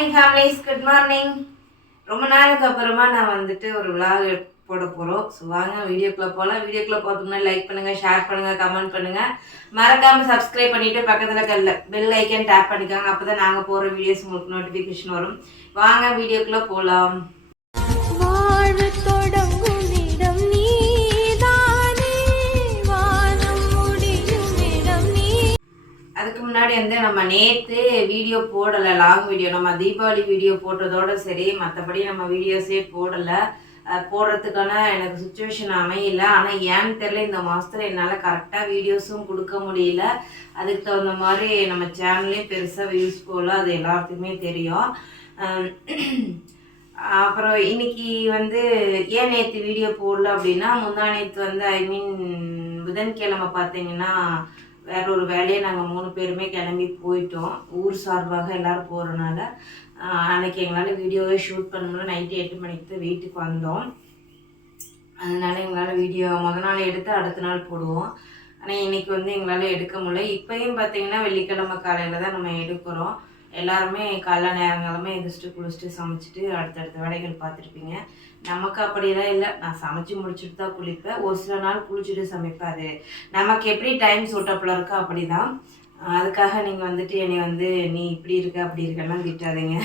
Morning families, good morning. ரொம்ப நாளுக்கு அப்புறமா நான் வந்துட்டு ஒரு விலாக் போட போகிறோம். ஸோ வாங்க வீடியோக்குள்ளே போகலாம். வீடியோக்குள்ளே போகிறதுக்கு லைக் பண்ணுங்கள், ஷேர் பண்ணுங்கள், கமெண்ட் பண்ணுங்கள். மறக்காமல் சப்ஸ்கிரைப் பண்ணிவிட்டு பக்கத்தில் பெல் ஐக்கன் டேப் பண்ணிக்காங்க. அப்போ தான் நாங்கள் போகிற வீடியோஸ் உங்களுக்கு நோட்டிஃபிகேஷன் வரும். வாங்க வீடியோக்குள்ளே போகலாம். அதுக்கு முன்னாடி வந்து நம்ம நேற்று வீடியோ போடலை, லாங் வீடியோ. நம்ம தீபாவளி வீடியோ போட்டதோடு சரி, மற்றபடி நம்ம வீடியோஸே போடலை. போடுறதுக்கான எனக்கு சுச்சுவேஷன் அமையல. ஆனால் ஏன்னு தெரியல, இந்த மாதத்தில் என்னால் கரெக்டாக வீடியோஸும் கொடுக்க முடியல. அதுக்கு தகுந்த மாதிரி நம்ம சேனல்லே பெருசாக வியூஸ் போகல, அது எல்லாத்துக்குமே தெரியும். அப்புறம் இன்னைக்கு வந்து ஏன் நேற்று வீடியோ போடல அப்படின்னா, முந்தா நேற்று வந்து புதன்கிழமை பார்த்தீங்கன்னா வேற ஒரு வேலையை நாங்கள் 3 பேருமே கிளம்பி போயிட்டோம். ஊர் சார்பாக எல்லோரும் போகிறனால அன்றைக்கி எங்களால் வீடியோவே ஷூட் பண்ண முடியல. நைட்டு 8 மணிக்கு தான் வீட்டுக்கு வந்தோம். அதனால் எங்களால் வீடியோ முதல் நாள் எடுத்து அடுத்த நாள் போடுவோம். ஆனால் இன்றைக்கி வந்து எங்களால் எடுக்க முடியல. இப்போயும் பார்த்தீங்கன்னா வெள்ளிக்கிழமை காலையில் தான் நம்ம எடுக்கிறோம். எல்லாருமே காலைல நேரங்காலமாக எந்திரிச்சிட்டு குளிச்சுட்டு சமைச்சிட்டு அடுத்தடுத்த வேலைகள் பார்த்துருப்பீங்க. நமக்கு அப்படிலாம் இல்லை. நான் சமைச்சு முடிச்சுட்டு தான் குளிப்பேன். ஒரு சில நாள் குளிச்சுட்டு சமைப்பேன். அது நமக்கு எப்படி டைம் சூட்டப்பில் இருக்கோ அப்படி தான். அதுக்காக நீங்கள் வந்துட்டு என்னை வந்து நீ இப்படி இருக்க அப்படி இருக்கெல்லாம் திட்டாதீங்க.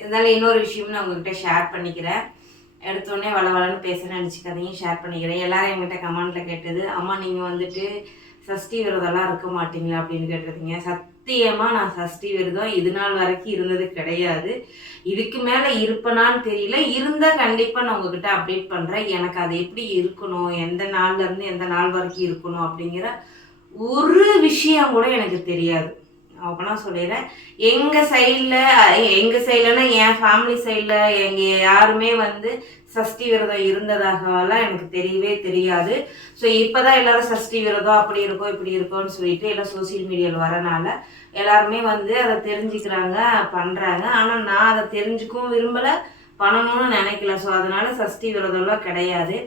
இருந்தாலும் இன்னொரு விஷயமும் நான் உங்கள்கிட்ட ஷேர் பண்ணிக்கிறேன். எடுத்தோடனே வளவளன்னு பேசுகிறேன்னு நினச்சிக்காதீங்க, ஷேர் பண்ணிக்கிறேன். எல்லோரும் என்கிட்ட கமெண்ட்டில் கேட்டது, அம்மா நீங்கள் வந்துட்டு சஷ்டி விரதம்லாம் இருக்க மாட்டீங்களா அப்படின்னு கேட்டிருந்தீங்க. சத்தியமாக நான் சஷ்டி விரதம் இது நாள் வரைக்கும் இருந்தது கிடையாது. இதுக்கு மேலே இருப்பேனான்னு தெரியல. இருந்தால் கண்டிப்பாக நான் உங்ககிட்ட அப்டேட் பண்ணுறேன். எனக்கு அது எப்படி இருக்கணும், எந்த நாள்லேருந்து எந்த நாள் வரைக்கும் இருக்கணும் அப்படிங்கிற ஒரு விஷயம் கூட எனக்கு தெரியாது. அப்போனா சொல்லிடுறேன். எங்கள் சைட்லனா என் ஃபேமிலி சைடில் எங்கள் யாருமே வந்து சஷ்டி விரதம் இருந்ததாகலாம் எனக்கு தெரியவே தெரியாது. ஸோ இப்போ தான் எல்லோரும் சஷ்டி விரதம் அப்படி இருக்கோ இப்படி இருக்கோன்னு சொல்லிட்டு எல்லாம் சோசியல் மீடியாவில் வரனால எல்லாருமே வந்து அதை தெரிஞ்சுக்கிறாங்க, பண்ணுறாங்க. ஆனால் நான் அதை தெரிஞ்சுக்கவும் விரும்பலை, பண்ணணும்னு நினைக்கல. ஸோ அதனால் சஷ்டி விரதம்லாம் கிடையாது.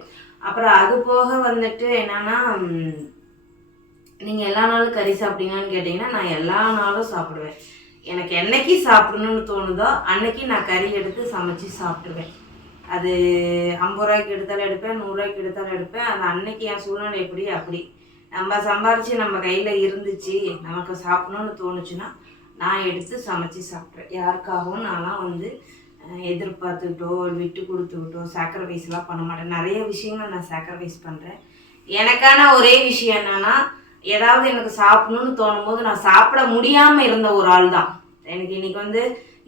அப்புறம் அது போக வந்துட்டு என்னென்னா, நீங்கள் எல்லா நாளும் கறி சாப்பிட்டீங்கன்னு கேட்டிங்கன்னா நான் எல்லா நாளும் சாப்பிடுவேன். எனக்கு என்னைக்கு சாப்பிடணும்னு தோணுதோ அன்னைக்கு நான் கறி எடுத்து சமைச்சு சாப்பிடுவேன். அது 50 ரூபாய்க்கு எடுத்தாலும் எடுப்பேன், 100 ரூபாய்க்கு எடுத்தாலும் எடுப்பேன். அது அன்னைக்கு என் சூழ்நிலை எப்படி அப்படி. நம்ம சம்பாரித்து நம்ம கையில் இருந்துச்சு, நமக்கு சாப்பிடணும்னு தோணுச்சுன்னா நான் எடுத்து சமைச்சு சாப்பிட்றேன். யாருக்காகவும் நான்லாம் வந்து எதிர்பார்த்துக்கிட்டோ விட்டு கொடுத்துக்கிட்டோ சாக்ரிஃபைஸ்லாம் பண்ண மாட்டேன். நிறைய விஷயங்கள் நான் சாக்ரிஃபைஸ் பண்ணுறேன். எனக்கான ஒரே விஷயம் என்னென்னா, ஏதாவது எனக்கு சாப்பிடணும்னு தோணும் போது நான் சாப்பிட முடியாமல் இருந்த ஒரு ஆள் தான். எனக்கு இன்றைக்கி வந்து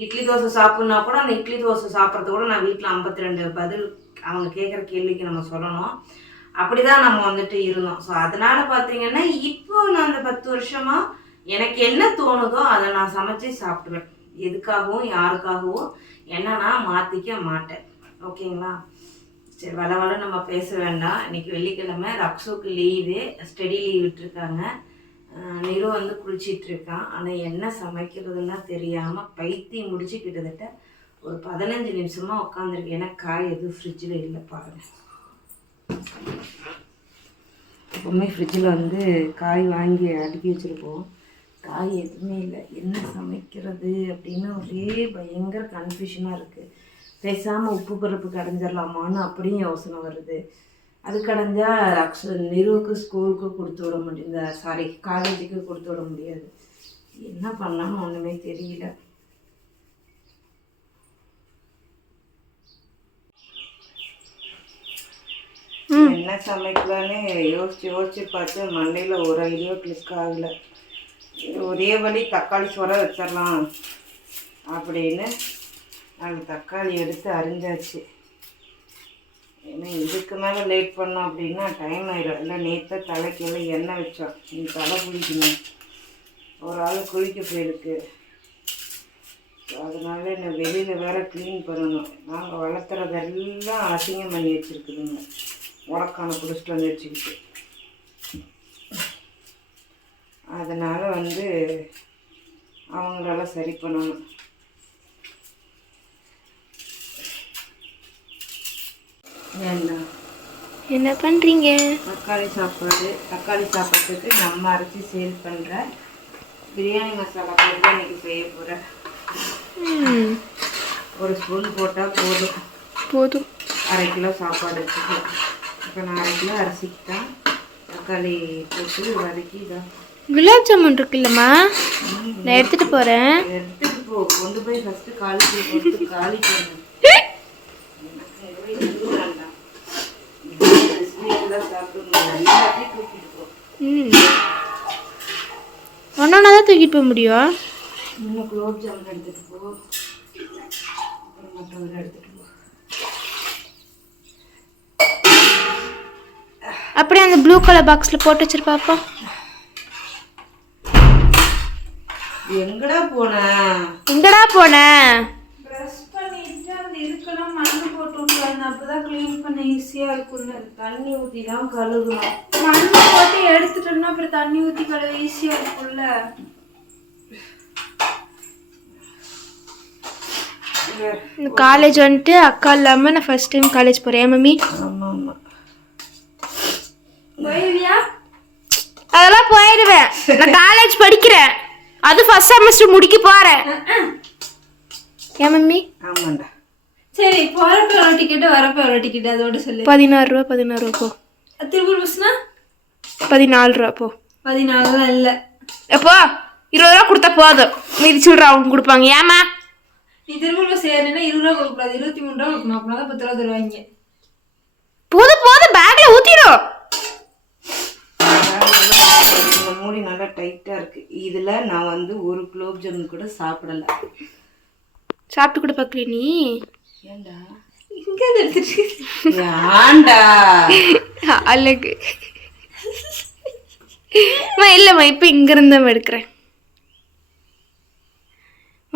இட்லி தோசை சாப்பிட்னா கூட அந்த இட்லி தோசை சாப்பிட்றது கூட நான் வீட்டில் 52 பதில் அவங்க கேட்குற கேள்விக்கு நம்ம சொல்லணும். அப்படி தான் நம்ம வந்துட்டு இருந்தோம். ஸோ அதனால் பார்த்தீங்கன்னா இப்போ நான் அந்த 10 வருஷமாக எனக்கு என்ன தோணுதோ அதை நான் சமைச்சு சாப்பிடுவேன். எதுக்காகவும் யாருக்காகவும் என்ன நான் மாற்றிக்க மாட்டேன். ஓகேங்களா? சரி, வளவள நம்ம பேச வேண்டாம். இன்றைக்கி வெள்ளிக்கிழமை, ரக்ஷுக்கு லீவு, ஸ்டடி லீவ் விட்டுருக்காங்க. நிரு வந்து குளிச்சிட்ருக்கான். ஆனால் என்ன சமைக்கிறதுன்னா தெரியாமல் பைத்தியம் முடிச்சு கிட்டத்தட்ட ஒரு 15 நிமிஷமாக உட்காந்துருக்கு. ஏன்னா காய் எதுவும் ஃப்ரிட்ஜில் இல்லை பாருங்கள். எப்பவுமே ஃப்ரிட்ஜில் வந்து காய் வாங்கி அடுக்கி வச்சுருப்போம். காய் எதுவுமே இல்லை. என்ன சமைக்கிறது அப்படின்னு ஒரே பயங்கர கன்ஃபியூஷனாக இருக்குது. பேசாமல் உப்பு பருப்பு கடைஞ்சிடலாமான்னு அப்படியும் யோசனை வருது. அது கடைஞ்சா நிறுவுக்கு ஸ்கூலுக்கு கொடுத்து விட முடியும், காலேஜுக்கு கொடுத்து விட முடியாது. என்ன பண்ணலான்னு ஒன்றுமே தெரியல. என்ன சமைக்கலான்னு யோசிச்சு பார்த்து மண்டையில் ஒரு ஐடியா கிளிக் ஆகலை. ஒரே வழி தக்காளி சோறை வச்சிடலாம் அப்படின்னு அது தக்காளி எடுத்து அரிஞ்சாச்சு. ஏன்னா இதுக்கு மேலே லேட் பண்ணோம் அப்படின்னா டைம் ஆயிடும். இல்லை நேற்று தலைக்கு எண்ணெய் வச்சோம். நீ தலை குளிக்கணும், ஒரு ஆள் குளிக்க போயிருக்கு. அதனால என்ன வெளியில் வேறு க்ளீன் பண்ணணும். நாங்கள் வளர்த்துறதெல்லாம் அசிங்கம் பண்ணி வச்சுருக்குதுங்க. உடக்கான பிடிச்சிட்டு வந்து வச்சுக்கிட்டு. அதனால் வந்து அவங்களெல்லாம் சரி பண்ணணும். என்ன பண்ணுறீங்க? தக்காளி சாப்பாட்டுக்கு நம்ம அரைச்சி சேல் பண்ணுற பிரியாணி மசாலா போட்டு தான் இன்றைக்கி செய்ய போகிறேன். ஒரு ஸ்பூன் போட்டால் போதும். போதும். 1/2 கிலோ சாப்பாடு வச்சுக்கலாம். இப்போ நான் 1/2 கிலோ அரிசிக்கு தான் தக்காளி போட்டு வதக்கி இதாக. குலாப் ஜாமுன் இருக்குல்லம்மா, நான் எடுத்துட்டு போறேன். எடுத்துட்டு போ, கொண்டு போய் ஃபர்ஸ்ட் காலி பண்ணு. ஒன்னொன்னா தான் தூக்கிட்டு போக முடியும். இன்னும் குலோப் ஜாமுன் எடுத்துட்டு போ, மற்றவங்க எடுத்துட்டு போ. அப்படியே அந்த ப்ளூ கலர் பாக்ஸில் போட்டு வச்சிருப்பாப்பா. எங்கடா போன? ப்ரஷ் பண்ணிட்டு அந்த இதுக்கெல்லாம் மண்ணு போட்டு விட்டுருவாங்க. அப்பதான் க்ளீன் பண்ண ஈஸியா இருக்கும்னு தண்ணி ஊற்றி தான் கழுகணும். மண்ணு போட்டு எடுத்துட்டோம்னா அப்புறம் தண்ணி ஊற்றி கழுவ ஈஸியா இருக்கும்ல. இந்த காலேஜ் வந்துட்டு அக்கா இல்லாமல் நான் ஃபர்ஸ்ட் டைம் காலேஜ் போகிறேன் மம்மி. ஆமாம் ஆமாம். அதெல்லாம் போயிடுவேன். நான் காலேஜ் படிக்கிறேன், அது ஃபர்ஸ்ட் செமஸ்டர் முடிக்க போறேன். ஏன் மம்மி? ஆமாண்டா. சரி, போறப்ப எவ்வளோ டிக்கெட்டு, வரப்ப எவ்வளோ டிக்கெட்டு அதோட சொல்லு. 16 ரூபா. 16 ரூபா போ. திருப்பூர் பஸ்னா 14 ரூபா போ. 14 இல்லை. எப்போ 20 ரூபா கொடுத்தா போதும், மீதி சில்லற அவங்க கொடுப்பாங்க. ஏமா நீ திருப்பூர் பஸ் ஏறினா 20 ரூபா கொடுக்கூடாது, 23 ரூபா கொடுக்கணும். அப்படின்னா 10 ரூபா தருவாங்க. போதும் போதும், பேக்ல ஊத்திடும். இந்த மூடி நல்லா டைட்டா இருக்கு. இதுல நான் வந்து ஒரு குலோப் ஜாமுன் கூட சாப்பிடல. சாப்பிட்டு கூட பார்க்கல நீ? ஏண்டா இங்கே எடுத்துட்டு ஏண்டா அழகு இல்லைம்மா, இப்போ இங்கிருந்து எடுக்கிறேன்.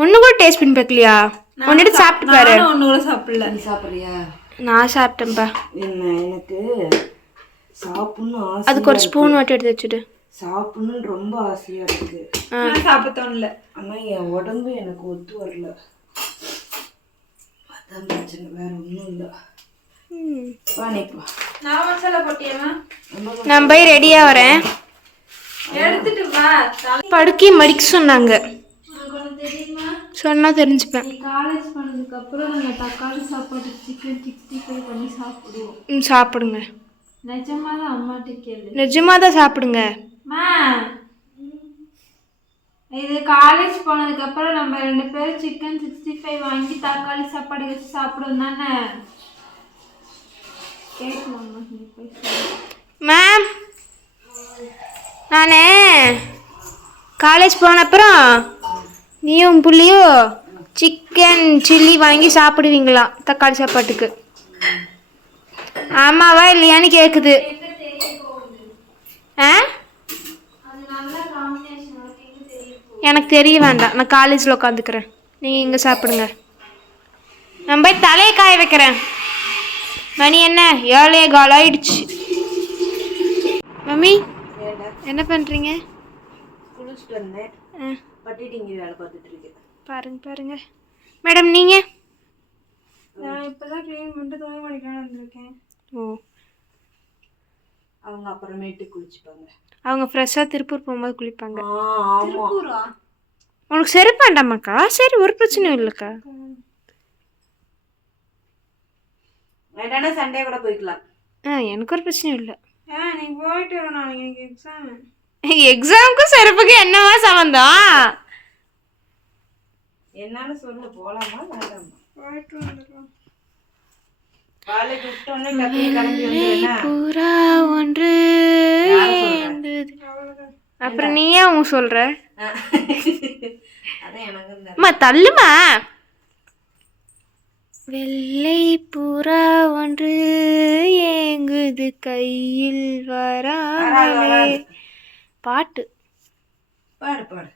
ஒன்று கூட டேஸ்ட் பண்ணி பார்க்கலையா? ஒன்று எடுத்து சாப்பிட்டு பாரு. ஒன்று கூட சாப்பிடல. நீ சாப்பிட்றியா? நான் சாப்பிட்டேன்ப்பா. எனக்கு சாப்பிடணும் ஆசை. அதுக்கு ஒரு ஸ்பூன் மட்டும் எடுத்து வச்சுட்டு. சாப்பிடணும்னு ரொம்ப ஆசையா இருக்கு. சாப்பிட தோணல. ஆனா என் உடம்பு எனக்கு ஒத்து வரல. அதான் பிரச்சனை, வேற ஒன்றும் இல்லை. நான் மசாலா போட்டியம்மா. நான் போய் ரெடியாக வரேன். எடுத்துட்டு வா. படுக்கை மடிக்க சொன்னாங்க. உனக்கு ஒன்று தெரியுமா? சொன்னால் தெரிஞ்சுப்பேன். நீ காலேஜ் பண்ணதுக்கு அப்புறம் நாங்கள் தக்காளி சாப்பாடு சிக்கன் 65 பண்ணி சாப்பிடுவோம். சாப்பிடுங்க. நிஜமா தான், அம்மாட்ட கேளு. நிஜமாக தான் சாப்பிடுங்க. இது காலேஜ் போனதுக்கு அப்புறம் நம்ம 2 பேரும் சிக்கன் 65 வாங்கி தக்காளி சாப்பாடு வச்சு சாப்பிடுவோம் தானே? மேம், நான் காலேஜ் போன அப்புறம் நீயும் புள்ளியும் சிக்கன் சில்லி வாங்கி சாப்பிடுவீங்களா தக்காளி சாப்பாட்டுக்கு? ஆமாவா இல்லையான்னு கேட்குது. ஆ, எனக்கு தெரிய வேண்டாம், நான் காலேஜில் உட்காந்துக்கிறேன். நீங்கள் இங்கே சாப்பிடுங்க. நான் போய் தலையை காய வைக்கிறேன். மணி என்ன 7:15 ஆயிடுச்சு. மம்மி என்ன பண்ணுறீங்க? குளிச்சுட்டு வந்தேன். பட்டிட்டிங்க வேலை பார்த்துட்டு இருக்கேன். பாருங்க மேடம். நீங்கள்? நான் இப்போ தான் க்ளீன் பண்ணிட்டு துணி மணிக்கலான்னு வந்திருக்கேன். ஓ, அவங்க அப்புறமேட்டு குளிச்சுப்பாங்க. அவங்க ஃப்ரெஷ்ஷாக திருப்பூர் போகும்போது குளிப்பாங்க. திருப்பூரா? உனக்கு செருப்பு வேண்டாமாக்கா? சரி, ஒரு பிரச்சனையும் இல்லைக்கா. வேண்டாம்னா சண்டே கூட போய்க்கலாம். எனக்கு ஒரு பிரச்சனையும் இல்லை. நீ போயிட்டு வரும். நாளைக்கு எனக்கு எக்ஸாம். எக்ஸாமுக்கும் செருப்புக்கு என்னவா சம்மந்தம்? என்னன்னு சொல்லு, போலாமா வேண்டாமா? போயிட்டு வந்துடுறோம். காலேஜ் விட்டோன்னே டக்குனு கிளம்பி வந்துடுறேன்னா பூரா ஒன்று. அப்புறம் நீ ஏன் அவங்க சொல்ற? அதான் எனக்கு அம்மா தள்ளுமா. வெள்ளை புறா ஒன்று ஏங்குது கையில் வராமலே. பாட்டு பாடு.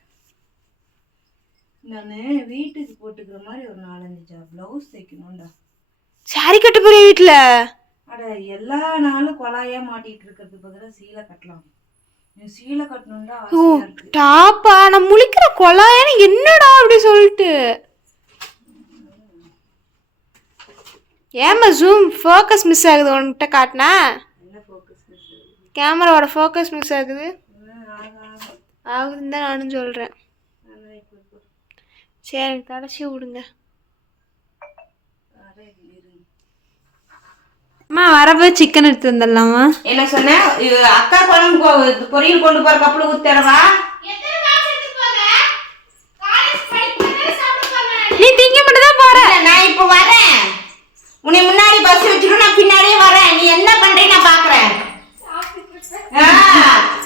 நான் வீட்டுக்கு போட்டுக்கிற மாதிரி ஒரு 4-5 ப்ளவுஸ் தைக்கணும்டா. சாரி கட்ட போறிய வீட்டுல? அட, எல்லா நாளும் கொலாயா மாட்டிட்டு இருக்கிறதுக்கு பதிலாக சீலை கட்டலாம். நீ சீலை கட்டணும்டா. டாப்பா, நான் முழிக்கிற கொலாயான்னு என்னடா அப்படி சொல்லிட்டு. ஏமா ஜூம் ஃபோக்கஸ் மிஸ் ஆகுது உன்கிட்ட காட்டினா? கேமராவோட ஃபோக்கஸ் மிஸ் ஆகுது. ஆகுதுன்னு தான் நானும் சொல்கிறேன். சரி, எனக்கு கடைசி விடுங்க. அம்மா வரப்போ சிக்கன் எடுத்து வந்துடலாமா? என்ன சொன்ன? அக்கா குழம்பு பொரியல் கொண்டு போற கப்பல ஊத்தறவா? நீ திங்க மட்டும் தான் போற. நான் இப்ப வரேன். உன்னை முன்னாடி பஸ் வச்சிட்டு நான் பின்னாடியே வரேன். நீ என்ன பண்றீ நான் பாக்குறேன்.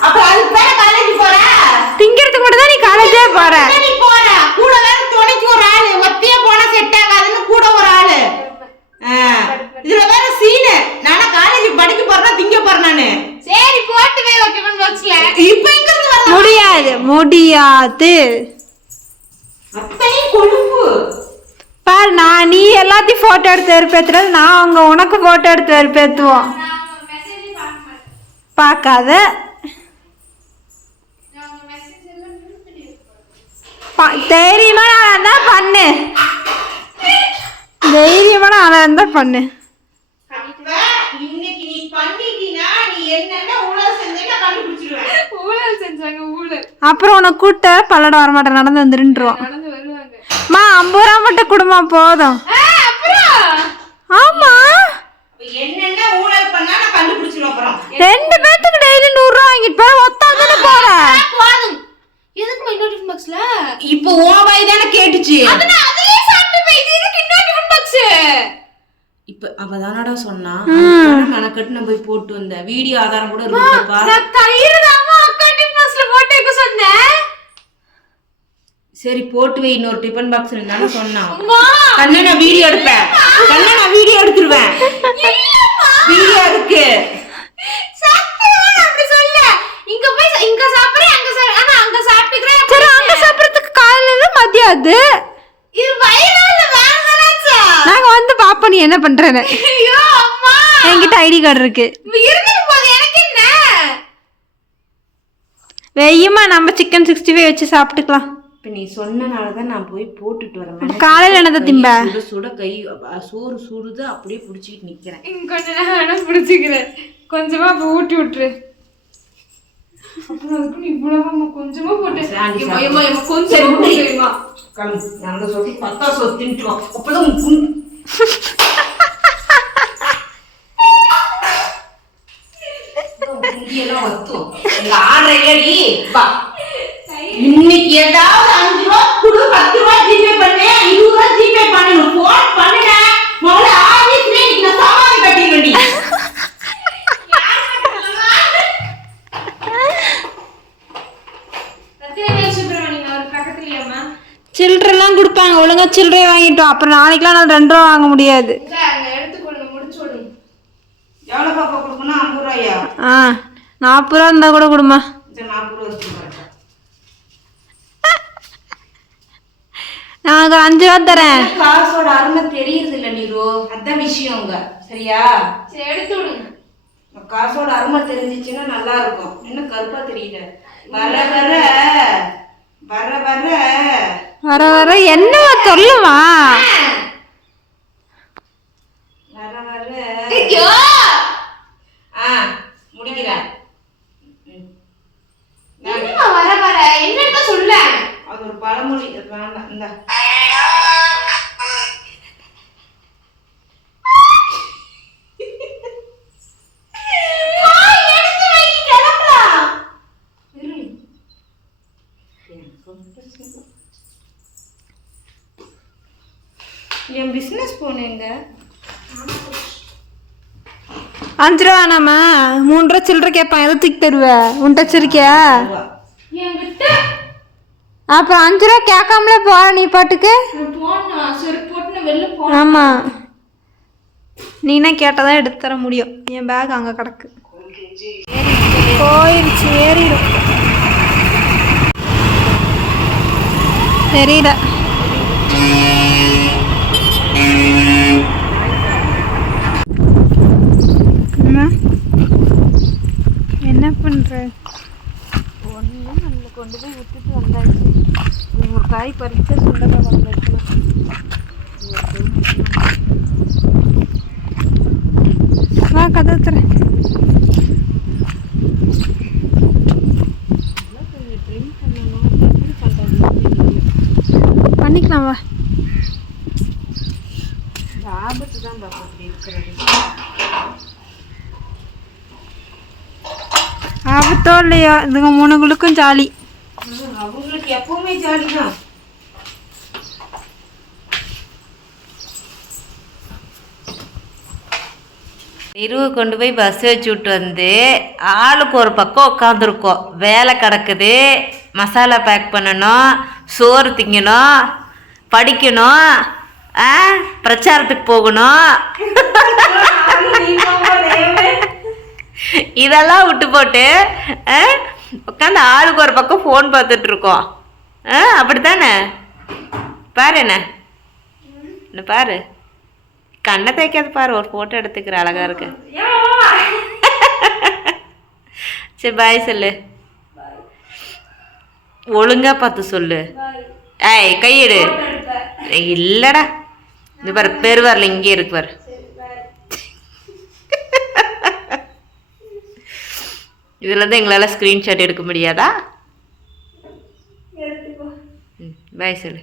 அப்ப அதுக்கு வேற காலேஜ் போற? திங்கிறதுக்கு மட்டும் தான் நீ காலேஜே போற. நீ போற. கூட வேற துணைக்கு ஒரு ஆளு. ஒத்தியே போனா செட் ஆகாதுன்னு கூட ஒரு ஆளு. இதுல வேற சீனு. நானா காலேஜ் படிக்க போறேனா திங்க போறேன் நானு. சரி போட்டு வே டிஃபன் பாக்ஸ்ல. இப்போ எங்க இருந்து வரலாம்? முடியாது. அத்தனை கொழுப்பு. பாரு நீ எல்லாத்தையும் போட்டோ எடுத்து வெறுப்பேத்துறது, நான் அவங்க உனக்கு போட்டோ எடுத்து வெறுப்பேத்துவோம். பார்க்காத தைரியமா நான் தான் பண்ணு. தைரியமா நான் தான் பண்ணு. இன்னைக்கு நீ பண்ணிட்டீனா நீ என்னென்ன ஊழல் செஞ்சேன்னு கண்டுபிடிச்சிடுவேன். ஊழல் செஞ்சாங்க ஊழல். அப்புறம் உனக்கு கூட்ட பல்லடம் வரமாட்டேன், நடந்து வந்துருன்றோம். நடந்து வருவாங்க. 50 ரூபா மட்டும் குடுமா போதும். ஆமா என்னென்ன ஊழல் பண்ணா நான் கண்டுபிடிச்சிடுவேன். அப்புறம் 2 பேத்துக்கு டெய்லி 100 ரூபா வாங்கிட்டு போற ஒத்தாதானே போற. போதும். எதுக்கு இன்னொரு டிஃபன் பாக்ஸ்ல? இப்போ உன் வாய் தானே கேட்டுச்சு. அதனா அதையே சாப்பிட்டு போய் இதுக்கு இன்னொரு டிஃபன் பாக்ஸ். இப்ப அவ தானடா சொன்னா. மெனக்கட்டு நான் போய் போட்டு வந்தேன். வீடியோ ஆதாரம் கூட இருக்குப்பா. நான் தயிரதாமா அக்கா டிஃபன் பாக்ஸ்ல போட்டு வைக்க சொன்னேன். சரி போட்டு வை இன்னொரு டிஃபன் பாக்ஸ் இருந்தானே சொன்னா. கண்ணா நான் வீடியோ எடுப்பேன். கண்ணா நான் வீடியோ எடுத்துருவேன். வீடியோ இருக்கு. சத்தமா அப்படி சொல்ல. இங்க போய் இங்க சாப்பிடுறேன் அங்க ஆனா அங்க சாப்பிட்டுக்கறேன். சரி அங்க சாப்பிடுறதுக்கு காலையில இருந்து மதியம் அது. இது வயிறால வேறதாச்சா. நாங்க வந்து பாப்போம் நீ என்ன பண்றேன்னு. ஐயோ அம்மா. என்கிட்ட ஐடி கார்டு இருக்கு. இருந்துட்டு போது எனக்கு என்ன? வெய்யமா நம்ம சிக்கன் 65 வச்சு சாப்பிட்டுக்கலாம். இப்ப நீ சொன்னனாலதான் நான் போய் போட்டுட்டு வரேன். காலையில என்னத திம்ப? சுட சுட கை சோறு சுடுது அப்படியே புடிச்சிட்டு நிக்கிறேன். கொஞ்ச நேரம் புடிச்சிக்கிறேன். கொஞ்சமா ஊட்டி விட்டுரு. அப்புறம் அதுக்கு நீ இவ்வளவு கொஞ்சமா போட்டு கொஞ்சம் தெரியுமா? அந்த சொத்தி 10 சொத்து தின்ட்டுவோம். அப்பதான் முந்தியெல்லாம் வத்தும். எங்க ஆடுறீ வா. இன்னைக்கு ஏதாவது 5 ரூபா குடு, 10 ரூபா ஜிபே பண்ணு, 20 ரூபா ஜிபே பண்ணணும். போன் பண்ணுன முதல்ல ஆபீஸ்ல இன்னைக்கு நான் சாமான் கட்டி வேண்டி. சில்லறைலாம் கொடுப்பாங்க, ஒழுங்கா சில்லறையை வாங்கிட்டோம். அப்புறம் நாளைக்கெல்லாம் நான் 2 ரூபா வாங்க முடியாது. எவ்வளவு பாப்பா கொடுக்கணும்? 50 ரூபாயா? 40 ரூபா இருந்தா கூட கொடுமா. 40 ரூபா வச்சுக்கோ. நான் 5 ரூபா தரேன். காசோட அருமை தெரியுது இல்ல நீரோ, அதான் விஷயங்க. சரியா? சரி எடுத்து விடுங்க. காசோட அருமை தெரிஞ்சிச்சுன்னா நல்லா இருக்கும். இன்னும் கருப்பா தெரியல. வர வர வர வர வர வர என்னவா சொல்லுமா? வர வர ஐயோ முடிக்கிறேன். என்னமா வர வர என்னன்னு சொல்ல? அது ஒரு பழமொழி. வேண்டாம் இந்த என் பிசினஸ் போனேங்க. 5 ரூபா வேணாமா? 3 ரூபா சில்லறை கேட்பான். எதை தூக்கி தருவ? உன்ட்ட வச்சிருக்கியா? என்கிட்ட அப்புறம் 5 ரூபா கேட்காமலே போற நீ பாட்டுக்கு. போனா சரி போட்டு வெளில போன. ஆமா நீனா கேட்டதான் எடுத்து தர முடியும். என் பேக் அங்க கிடக்கு. போயிருச்சு. ஏறிடும். தெரியல. என்ன பண்ற? ஒன்றும் நம்ம கொண்டு போய் விட்டுட்டு வந்தாச்சு. ஒரு காய் பறிச்சு சுண்டக்காய் குழம்பு வைக்கணும். வா கதை தரேன். பண்ணிக்கலாம் வா. ஆபத்து தான் பாப்பா அப்படி இருக்கிறது. ஆபத்தோ இல்லையோ இதுங்க மூணுங்களுக்கும் ஜாலி. அவங்களுக்கு எப்பவுமே ஜாலி தான். தெருவு கொண்டு போய் பஸ் வச்சு விட்டு வந்து ஆளுக்கு ஒரு பக்கம் உட்காந்துருக்கோம். வேலை கிடக்குது, மசாலா பேக் பண்ணணும், சோறு திங்கணும், படிக்கணும், பிரச்சாரத்துக்கு போகணும். இதெல்லாம் விட்டு போட்டு உட்காந்து ஆளுக்கு ஒரு பக்கம் ஃபோன் பார்த்துட்டு இருக்கோம். அப்படித்தானே? பாரு என்ன பாரு, கண்ணை தைக்காது பாரு, ஒரு ஃபோட்டோ எடுத்துக்கிற அழகா இருக்கு. சரி பாய் சொல்லு, ஒழுங்கா பார்த்து சொல்லு. ஏய் கையெடு. இல்லடா, இது பாரு பெருவாரில் இங்கே இருக்கு பாரு. இதுலேருந்து எங்களால் ஸ்க்ரீன்ஷாட் எடுக்க முடியாதா? பாய் சொல்லு.